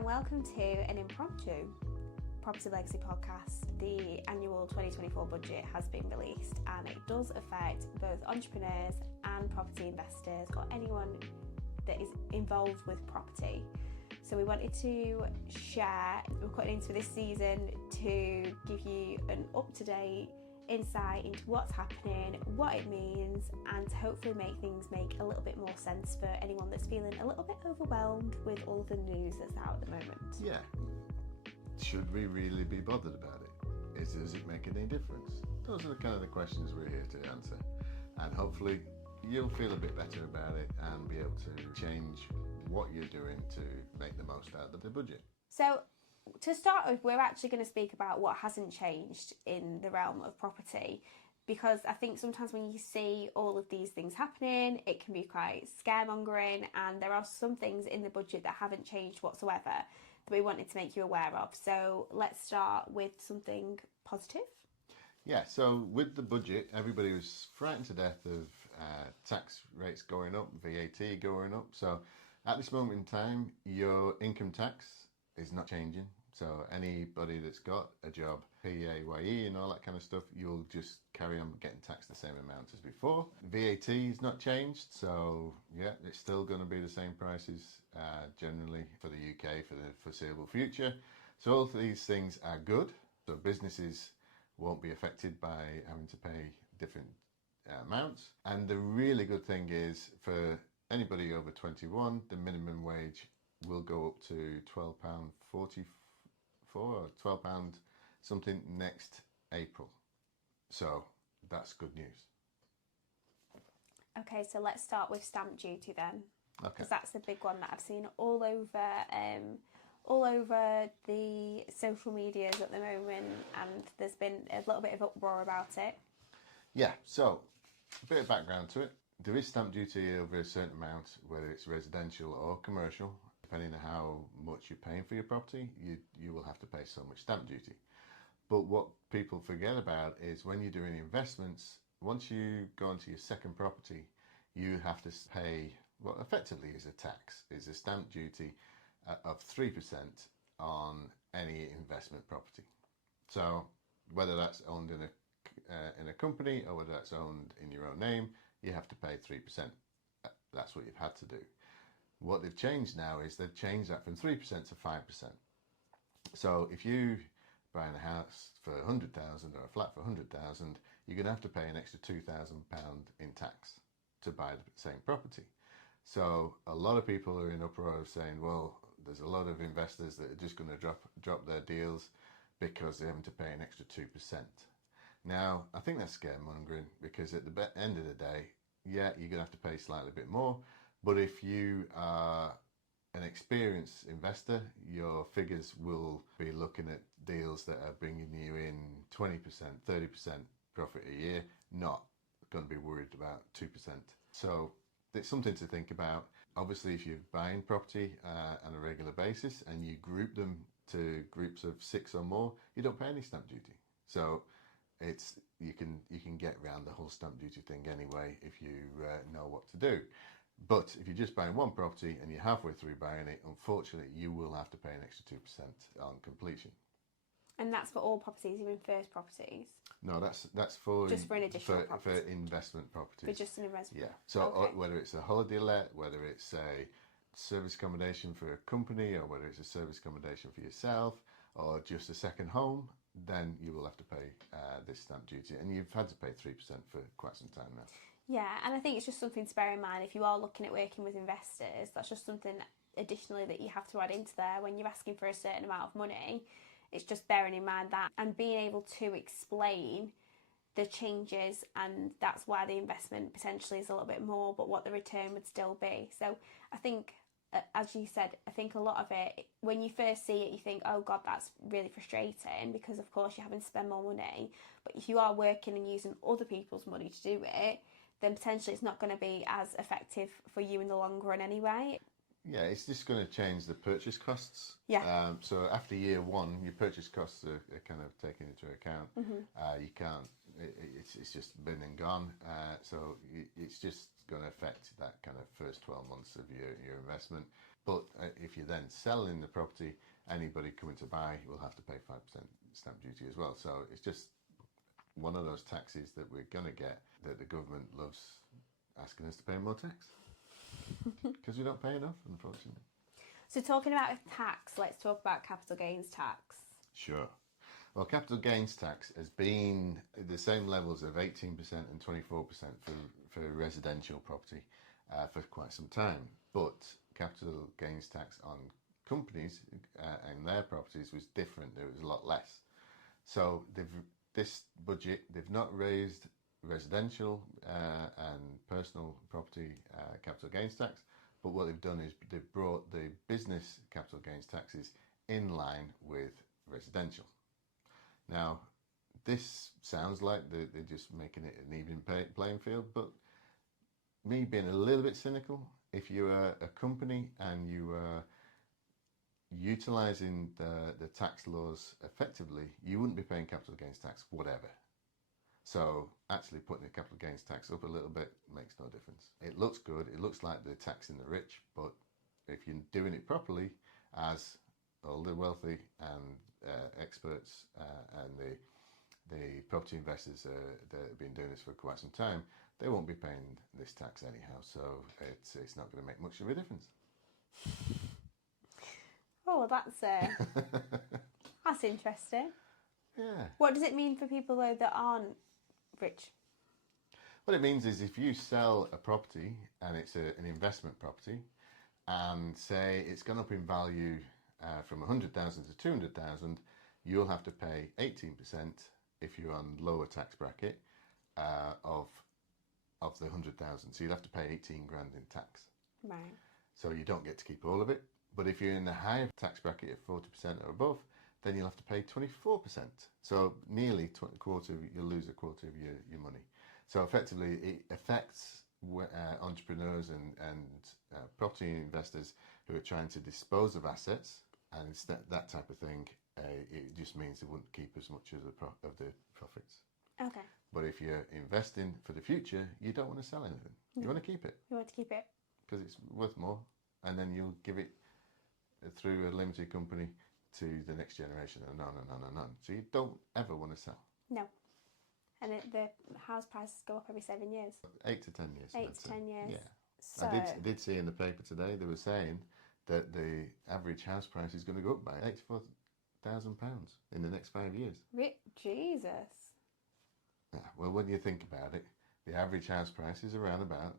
and welcome to an impromptu Property Legacy podcast. The annual 2024 budget has been released and it does affect both entrepreneurs and property investors or anyone that is involved with property. So we wanted to share, we're cutting into this season to give you an up-to-date insight into what's happening, what it means, and to hopefully make things make a little bit more sense for anyone that's feeling a little bit overwhelmed with all the news that's out at the moment. Yeah. Should we really be bothered about it? Does it make any difference? Those are the kind of the questions we're here to answer. And hopefully you'll feel a bit better about it and be able to change what you're doing to make the most out of the budget. So to start with, we're actually going to speak about what hasn't changed in the realm of property, because I think sometimes when you see all of these things happening, it can be quite scaremongering, and there are some things in the budget that haven't changed whatsoever that we wanted to make you aware of. So let's start with something positive. Yeah, so with the budget, everybody was frightened to death of tax rates going up, VAT going up. So at this moment in time, your income tax is not changing. So anybody that's got a job, PAYE and all that kind of stuff, you'll just carry on getting taxed the same amount as before. VAT is not changed, so yeah, it's still going to be the same prices generally for the UK for the foreseeable future. So all of these things are good. So businesses won't be affected by having to pay different amounts. And the really good thing is for anybody over 21, the minimum wage will go up to £12.44 or £12 something next April. So that's good news. Okay, so let's start with stamp duty then, Okay. because that's the big one that I've seen all over the social medias at the moment, and there's been a little bit of uproar about it. Yeah, so a bit of background to it. There is stamp duty over a certain amount, whether it's residential or commercial. Depending on how much you're paying for your property, you will have to pay so much stamp duty. But what people forget about is when you're doing investments, once you go into your second property, you have to pay what effectively is a tax, is a stamp duty of 3% on any investment property. So whether that's owned in a company or whether that's owned in your own name, you have to pay 3%. That's what you've had to do. What they've changed now is they've changed that from 3% to 5%. So if you buying a house for 100,000 or a flat for 100,000, you're going to have to pay an extra £2,000 in tax to buy the same property. So a lot of people are in uproar saying, well, there's a lot of investors that are just going to drop their deals because they're having to pay an extra 2%. Now, I think that's scaremongering, because at the end of the day, yeah, you're going to have to pay slightly bit more. But if you are an experienced investor, your figures will be looking at deals that are bringing you in 20%, 30% profit a year, not going to be worried about 2%. So it's something to think about. Obviously, if you're buying property on a regular basis and you group them to groups of 6 or more, you don't pay any stamp duty. So you can get around the whole stamp duty thing anyway if you know what to do. But if you're just buying one property and you're halfway through buying it, unfortunately, you will have to pay an extra 2% on completion. And that's for all properties, even first properties? No, that's for just for an additional property. For investment properties. For just an investment. Yeah. So okay. Whether it's a holiday let, whether it's a service accommodation for a company, or whether it's a service accommodation for yourself, or just a second home, then you will have to pay this stamp duty, and you've had to pay 3% for quite some time now. Yeah, and I think it's just something to bear in mind if you are looking at working with investors. That's just something additionally that you have to add into there when you're asking for a certain amount of money. It's just bearing in mind that and being able to explain the changes, and that's why the investment potentially is a little bit more, but what the return would still be. So I think, as you said, I think a lot of it, when you first see it, you think, oh God, that's really frustrating, because of course you're having to spend more money. But if you are working and using other people's money to do it, then potentially it's not going to be as effective for you in the long run anyway. Yeah, it's just going to change the purchase costs. Yeah. So after year one, your purchase costs are kind of taken into account. Mm-hmm. You can't. It's just been and gone. So it's just going to affect that kind of first 12 months of your investment. But if you're then selling the property, anybody coming to buy will have to pay 5% stamp duty as well. So it's just one of those taxes that we're going to get that the government loves asking us to pay more tax because we don't pay enough, unfortunately. So talking about tax, let's talk about capital gains tax. Sure. Well, capital gains tax has been the same levels of 18% and 24% for residential property for quite some time. But capital gains tax on companies and their properties was different. There was a lot less. So this budget, they've not raised residential and personal property capital gains tax, but what they've done is they've brought the business capital gains taxes in line with residential. Now, this sounds like they're just making it an even playing field, but me being a little bit cynical, if you are a company and you are utilising the tax laws effectively, you wouldn't be paying capital gains tax, whatever. So actually putting the capital gains tax up a little bit makes no difference. It looks good, it looks like they're taxing the rich, but if you're doing it properly, as all the wealthy and experts and the property investors that have been doing this for quite some time, they won't be paying this tax anyhow, so it's not going to make much of a difference. Oh, well, that's interesting. Yeah. What does it mean for people though that aren't rich? What it means is if you sell a property and it's an investment property, and say it's gone up in value from 100,000 to 200,000, you'll have to pay 18% if you're on lower tax bracket of the 100,000. So you'd have to pay 18 grand in tax. Right. So you don't get to keep all of it. But if you're in the higher tax bracket of 40% or above, then you'll have to pay 24%. So nearly you'll lose a quarter of your money. So effectively, it affects entrepreneurs and property investors who are trying to dispose of assets, and it's that type of thing. It just means they wouldn't keep as much of the profits. Okay. But if you're investing for the future, you don't want to sell anything. You want to keep it. You want to keep it because it's worth more, and then you'll give it through a limited company to the next generation, and on. So you don't ever want to sell. No. And the house prices go up every 7 years. 8 to 10 years. 8 to 10 years. Yeah. So I did see in the paper today they were saying that the average house price is going to go up by £84,000 in the next 5 years. Jesus. Yeah, well, when you think about it, the average house price is around about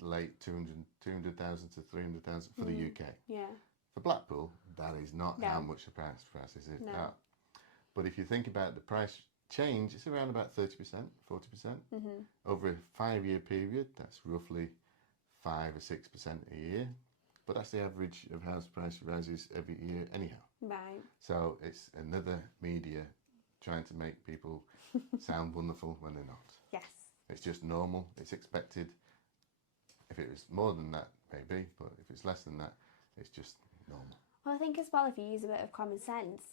late 200,000 to 300,000 for the UK. Yeah. For Blackpool, that is not how much the price is. No. But if you think about the price change, it's around about 30%, 40%. Over a 5-year period, that's roughly 5 or 6% a year. But that's the average of house price rises every year anyhow. Right. So it's another media trying to make people sound wonderful when they're not. Yes. It's just normal, it's expected. If it was more than that, maybe, but if it's less than that, it's just normal. Well, I think as well, if you use a bit of common sense,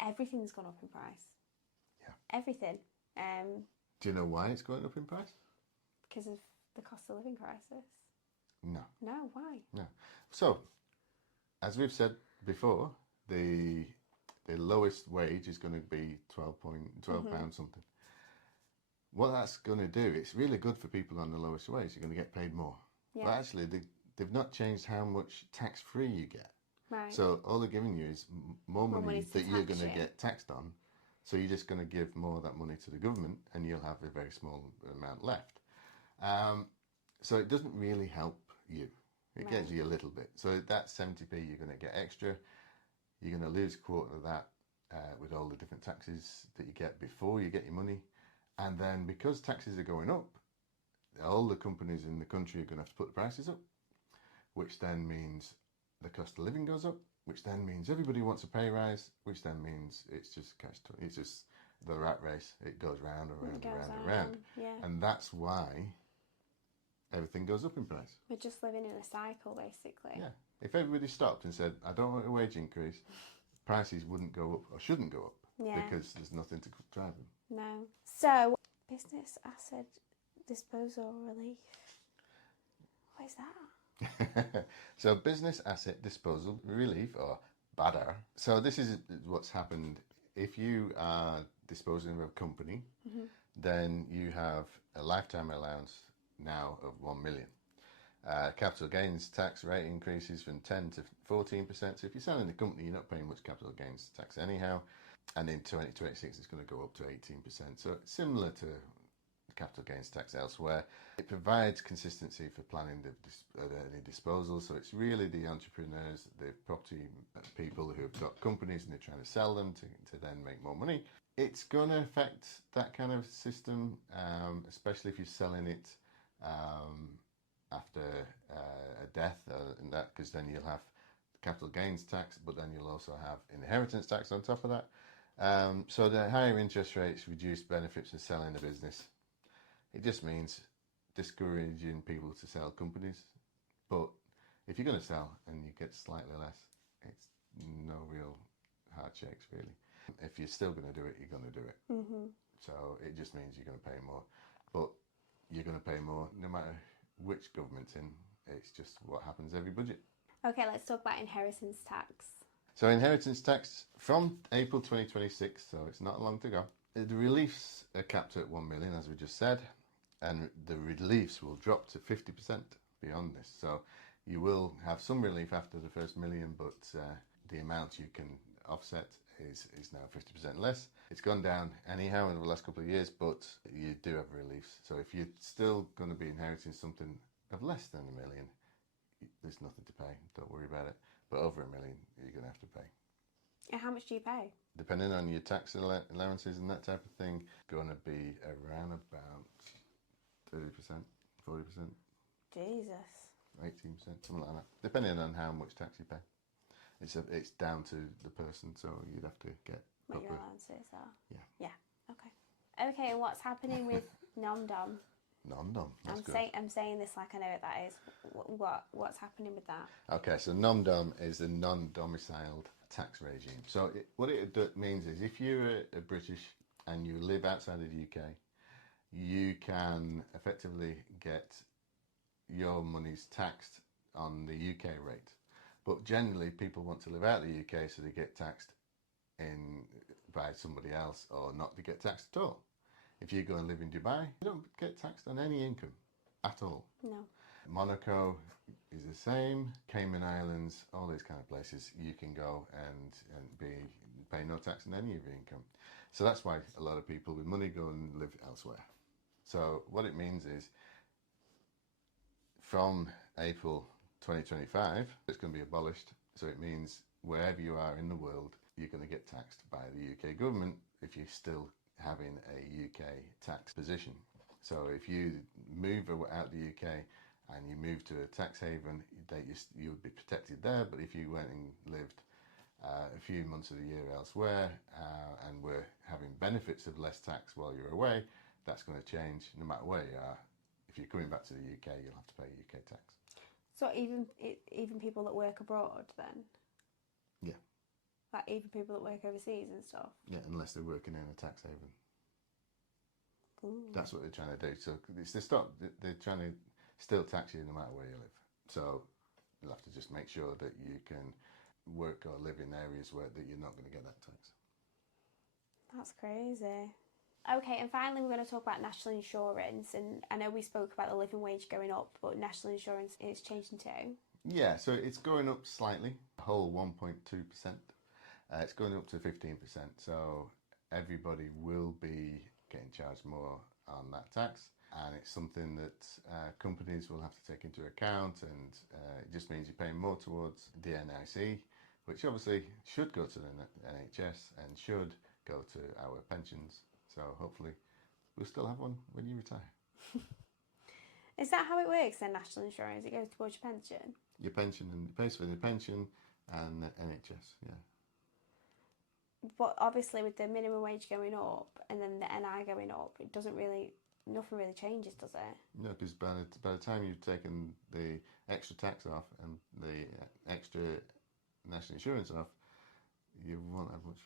everything's gone up in price. Yeah. Everything. Do you know why it's going up in price? Because of the cost of living crisis. No. No, why? No. So, as we've said before, the lowest wage is going to be £12 pounds something. What that's going to do, it's really good for people on the lowest wage. You're going to get paid more. Yeah. But actually, they've not changed how much tax-free you get. Right. So all they're giving you is more money that you're going to tax get taxed on. So you're just going to give more of that money to the government, and you'll have a very small amount left. So it doesn't really help you. It gets you a little bit. So that 70p you're going to get extra. You're going to lose a quarter of that with all the different taxes that you get before you get your money. And then because taxes are going up, all the companies in the country are going to have to put the prices up, which then means the cost of living goes up, which then means everybody wants a pay rise, which then means it's just it's just the rat race. It goes round and round and round. Yeah. And that's why everything goes up in price. We're just living in a cycle, basically. Yeah. If everybody stopped and said, I don't want a wage increase, prices wouldn't go up or shouldn't go up because there's nothing to drive them. No. So, business asset disposal relief. What is that? So business asset disposal relief, or BADR. So this is what's happened. If you are disposing of a company, then you have a lifetime allowance now of 1 million. Capital gains tax rate increases from 10 to 14%. So if you're selling a company, you're not paying much capital gains tax anyhow. And in 2026, it's going to go up to 18%. So it's similar to capital gains tax elsewhere. It provides consistency for planning any disposal. So it's really the entrepreneurs, the property people who have got companies and they're trying to sell them to then make more money. It's going to affect that kind of system, especially if you're selling it after a death, and that, because then you'll have capital gains tax, but then you'll also have inheritance tax on top of that. So the higher interest rates reduce benefits of selling a business. It just means discouraging people to sell companies. But if you're going to sell and you get slightly less, it's no real hard shakes, really. If you're still going to do it, you're going to do it. So it just means you're going to pay more. But you're going to pay more no matter which government's in. It's just what happens every budget. Okay, let's talk about inheritance tax. So inheritance tax from April 2026, so it's not long to go. The reliefs are capped at 1 million, as we just said, and the reliefs will drop to 50% beyond this. So you will have some relief after the first million, but the amount you can offset is now 50% less. It's gone down anyhow in the last couple of years, but you do have reliefs. So if you're still going to be inheriting something of less than $1 million, there's nothing to pay. Don't worry about it. But over $1 million, you're going to have to pay. And how much do you pay? Depending on your tax allowances and that type of thing, going to be around about 30%, 40%, Jesus. 18%, something like that. Depending on how much tax you pay. It's down to the person, so you'd have to get What your allowances are. Yeah. Yeah. Okay. Okay, and what's happening with non-dom? Non-dom. I'm saying this like I know what that is. What's happening with that? Okay, so non-dom is the non-domiciled tax regime. So what it means is if you're a British and you live outside of the UK, you can effectively get your monies taxed on the UK rate. But generally, people want to live out of the UK, so they get taxed by somebody else, or not to get taxed at all. If you go and live in Dubai, you don't get taxed on any income at all. No. Monaco is the same. Cayman Islands, all these kind of places, you can go and pay no tax on any of your income. So that's why a lot of people with money go and live elsewhere. So what it means is, from April 2025, it's going to be abolished. So it means wherever you are in the world, you're going to get taxed by the UK government if you're still having a UK tax position. So if you move out of the UK and you move to a tax haven, you would be protected there. But if you went and lived a few months of the year elsewhere and were having benefits of less tax while you're away, that's going to change no matter where you are. If you're coming back to the UK, you'll have to pay UK tax. So even people that work abroad then? Yeah. Like even people that work overseas and stuff? Yeah, unless they're working in a tax haven. Ooh. That's what they're trying to do. So they're trying to still tax you no matter where you live. So you'll have to just make sure that you can work or live in areas that you're not going to get that tax. That's crazy. Okay, and finally we're going to talk about national insurance. And I know we spoke about the living wage going up, but national insurance is changing too. Yeah, so it's going up slightly, a whole 1.2%. It's going up to 15%. So everybody will be getting charged more on that tax. And it's something that companies will have to take into account. And it just means you're paying more towards the NIC, which obviously should go to the NHS and should go to our pensions. So hopefully we'll still have one when you retire. Is that how it works then, national insurance? It goes towards your pension? Your pension, and it pays for the pension and NHS, yeah. But obviously with the minimum wage going up and then the NI going up, nothing really changes, does it? No, because by the time you've taken the extra tax off and the extra national insurance off, you won't have much.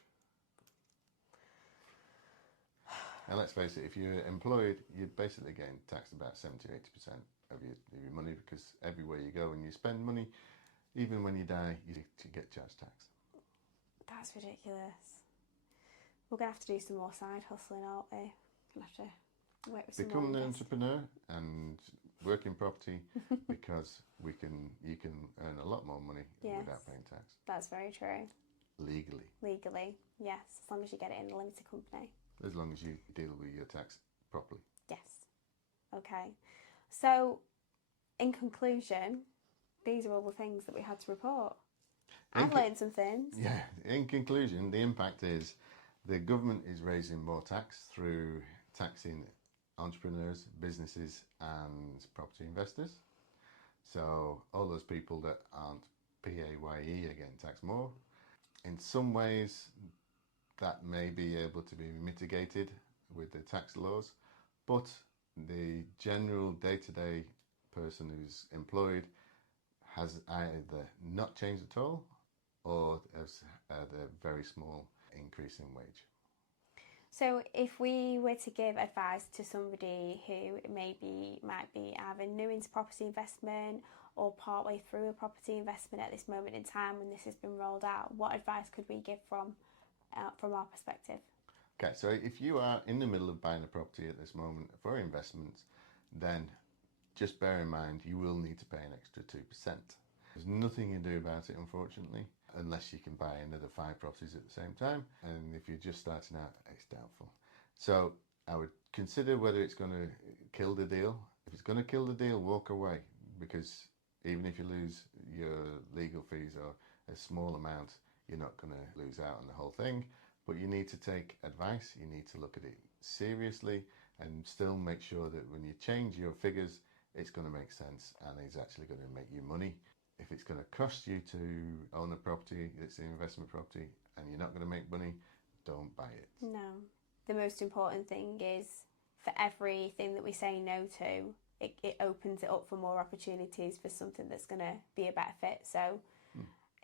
And let's face it, if you're employed, you're basically getting taxed about 70 to 80%. of your money, because everywhere you go and you spend money, even when you die, you get charged tax. That's ridiculous. We're going to have to do some more side hustling, aren't we? We're going to have to work with some more Become an investors. entrepreneur and work in property because you can earn a lot more money Yes. without paying tax. That's very true. Legally, Yes, as long as you get it in a limited company. as long as you deal with your tax properly. Yes. Okay. So, in conclusion, these are all the things that we had to report. I've learned some things. Yeah, in conclusion, the impact is the government is raising more tax through taxing entrepreneurs, businesses and property investors. So all those people that aren't PAYE are getting taxed more. In some ways that may be able to be mitigated with the tax laws, but the general day-to-day person who's employed has either not changed at all or has had a very small increase in wage. So if we were to give advice to somebody who maybe might be either new into property investment or partway through a property investment at this moment in time when this has been rolled out, what advice could we give from our perspective? Okay, so if you are in the middle of buying a property at this moment for investments, then just bear in mind you will need to pay an extra 2%. There's nothing you can do about it, unfortunately, unless you can buy another 5 properties at the same time. And if you're just starting out, it's doubtful. So I would consider whether it's going to kill the deal. If it's going to kill the deal, walk away, because even if you lose your legal fees or a small amount, you're not going to lose out on the whole thing. But you need to take advice, you need to look at it seriously and still make sure that when you change your figures, it's going to make sense and it's actually going to make you money. If it's going to cost you to own a property, it's an investment property, and you're not going to make money, don't buy it. No. The most important thing is for everything that we say no to, it opens it up for more opportunities for something that's going to be a better fit. So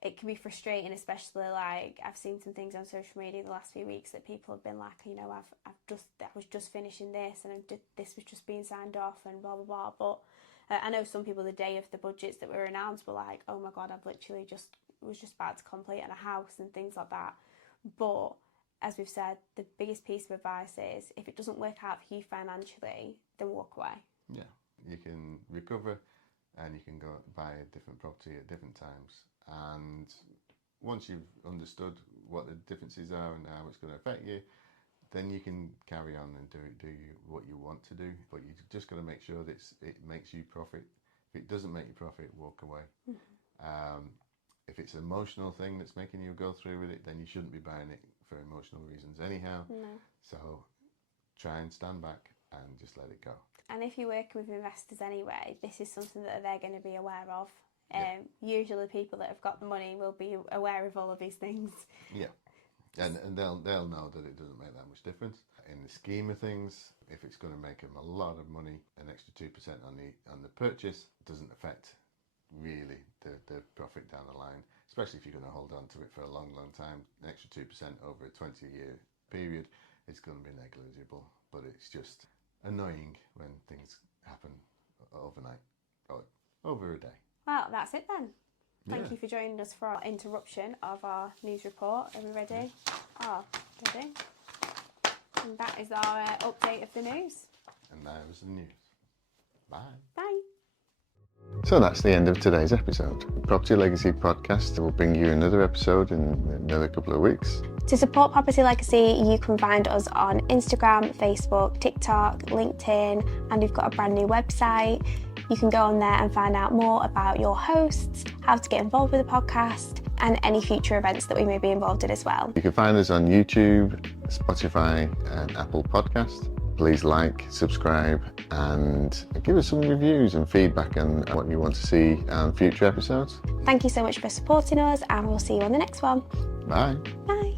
it can be frustrating, especially like I've seen some things on social media the last few weeks that people have been like, you know, I was just finishing this and this was just being signed off and blah, blah, blah. But I know some people the day of the budgets that were announced were like, oh my God, I've literally was just about to complete on a house and things like that. But as we've said, the biggest piece of advice is if it doesn't work out for you financially, then walk away. Yeah, you can recover and you can go buy a different property at different times. And once you've understood what the differences are and how it's going to affect you, then you can carry on and do what you want to do. But you just got to make sure that it makes you profit. If it doesn't make you profit, walk away. If it's an emotional thing that's making you go through with it, then you shouldn't be buying it for emotional reasons anyhow. No. So try and stand back and just let it go. And if you're working with investors anyway, this is something that they're going to be aware of. Usually people that have got the money will be aware of all of these things. Yeah. And they'll know that it doesn't make that much difference. In the scheme of things, if it's going to make them a lot of money, an extra 2% on the purchase doesn't affect really the profit down the line, especially if you're going to hold on to it for a long, long time. An extra 2% over a 20-year period, it's going to be negligible. But it's just annoying when things happen overnight or over a day. Well, that's it then. Thank Yeah. you for joining us for our interruption of our news report. Are we ready? Ready. And that is our update of the news. And that was the news. Bye. Bye. So that's the end of today's episode. Property Legacy Podcast will bring you another episode in another couple of weeks. To support Property Legacy, you can find us on Instagram, Facebook, TikTok, LinkedIn, and we've got a brand new website. You can go on there and find out more about your hosts, how to get involved with the podcast, and any future events that we may be involved in as well. You can find us on YouTube, Spotify, and Apple Podcasts. Please like, subscribe, and give us some reviews and feedback on what you want to see on future episodes. Thank you so much for supporting us, and we'll see you on the next one. Bye. Bye.